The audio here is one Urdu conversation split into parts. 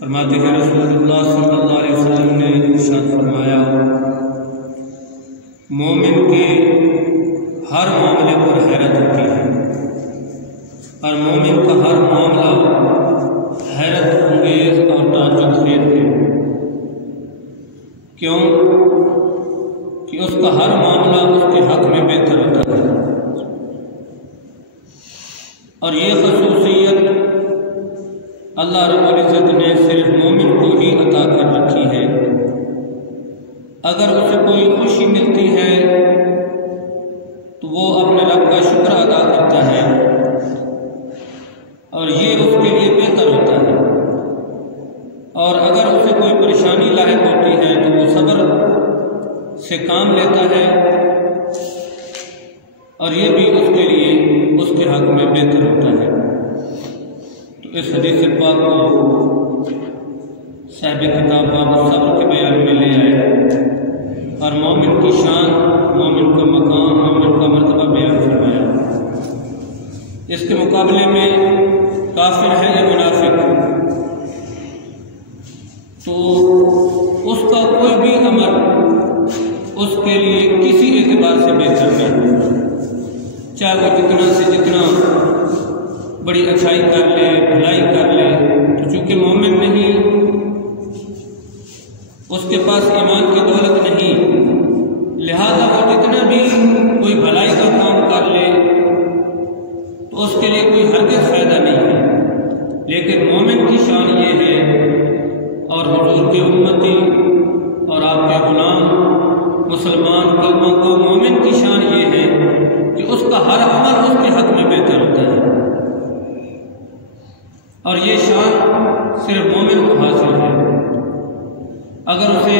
فرماتے ہیں رسول اللہ صلی اللہ علیہ وسلم نے ارشاد فرمایا، مومن کے ہر معاملے پر حیرت ہوتی ہے اور مومن کا ہر معاملہ حیرت انگیز اور تعجب خیز ہے۔ کیوں کہ اس کا ہر معاملہ اس کے حق میں بہتر ہوتا ہے، اور یہ خصوصیت اللہ رب العزت نے صرف مومن کو ہی عطا کر رکھی ہے۔ اگر اسے کوئی خوشی ملتی ہے تو وہ اپنے رب کا شکر ادا کرتا ہے اور یہ اس کے لیے بہتر ہوتا ہے، اور اگر اسے کوئی پریشانی لاحق ہوتی ہے تو وہ صبر سے کام لیتا ہے اور یہ بھی اس کے لیے اس کے حق میں بہتر ہوتا ہے۔ تو اس حدیث پاک کو صاحب کتاب باب الصبر کے بیان میں لے آئے اور مومن کی شان، مومن کا مقام، مومن کا مرتبہ بیان فرمایا۔ اس کے مقابلے میں کافر ہے یا منافق، تو اس کا کوئی بھی عمل اس کے لیے کسی اعتبار سے بہتر نہیں، چاہے وہ جتنا سے جتنا بڑی اچھائی کر لے، بھلائی کر لے، تو چونکہ مومن نہیں، اس کے پاس ایمان کی دولت نہیں، لہذا وہ جتنا بھی کوئی بھلائی کا کام کر لے تو اس کے لیے کوئی ہرگز فائدہ نہیں ہے۔ لیکن مومن کی شان یہ ہے، اور حضور کے امتی اور آپ کے غلام مسلمان کلمہ کو مومن کی شان یہ ہے کہ اس کا ہر عمل اس کے حق میں بہتر ہوتا ہے، اور یہ شان صرف مومن کو حاصل ہے۔ اگر اسے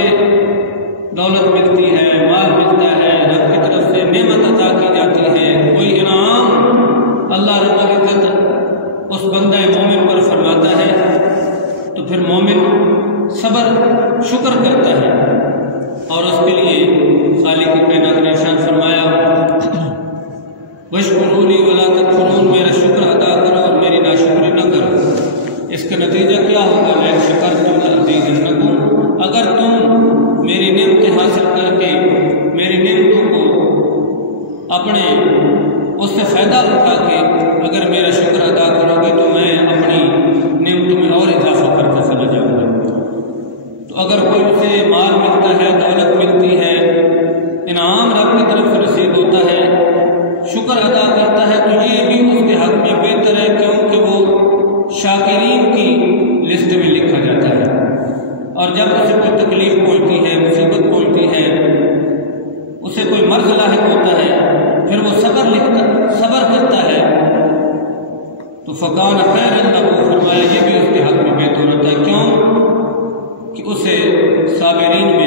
دولت ملتی ہے، مال ملتا ہے، رب کی طرف سے نعمت عطا کی جاتی ہے، کوئی انعام اللہ رب العزت اس بندہ مومن پر فرماتا ہے، تو پھر مومن صبر شکر کرتا ہے، اور اس کے لیے خالق کائنات نے ارشاد فرمایا، وَاشْكُرُونِي وَلَا تَكْفُرُونَ، میرا شکر ادا کرو اور میری ناشکری نہ کرو۔ اس کا نتیجہ کیا ہوگا؟ لَئِن شَكَرْتُمْ لَأَزِيدَنَّكُمْ، اگر تم میری نعمتیں حاصل کر کے میری نعمتوں کو اپنے اس سے فائدہ اٹھا کے اگر میرا شکر ادا کرو گے تو میں اپنی نعمتوں میں اور اضافہ کرتا چلا جاؤں گا۔ تو اگر کوئی اسے مال ملتا ہے، دولت ملتی ہے، انعام رب کی طرف سے نصیب ہوتا ہے، شکر ادا کرتا ہے، تو یہ بھی اس کے حق میں بہتر ہے، کیونکہ وہ شاکرین کی لسٹ میں لکھا جاتا ہے۔ اور جب اسے کوئی تکلیف پہنچتی ہے، مصیبت پہنچتی ہے، اسے کوئی مرض لاحق ہوتا ہے، پھر وہ صبر کرتا ہے، تو فَكَانَ خَيْرًا لَهُ، فرمایا یہ بھی اس کے حق میں بہتر ہوتا ہے۔ کیوں کہ اسے صابرین میں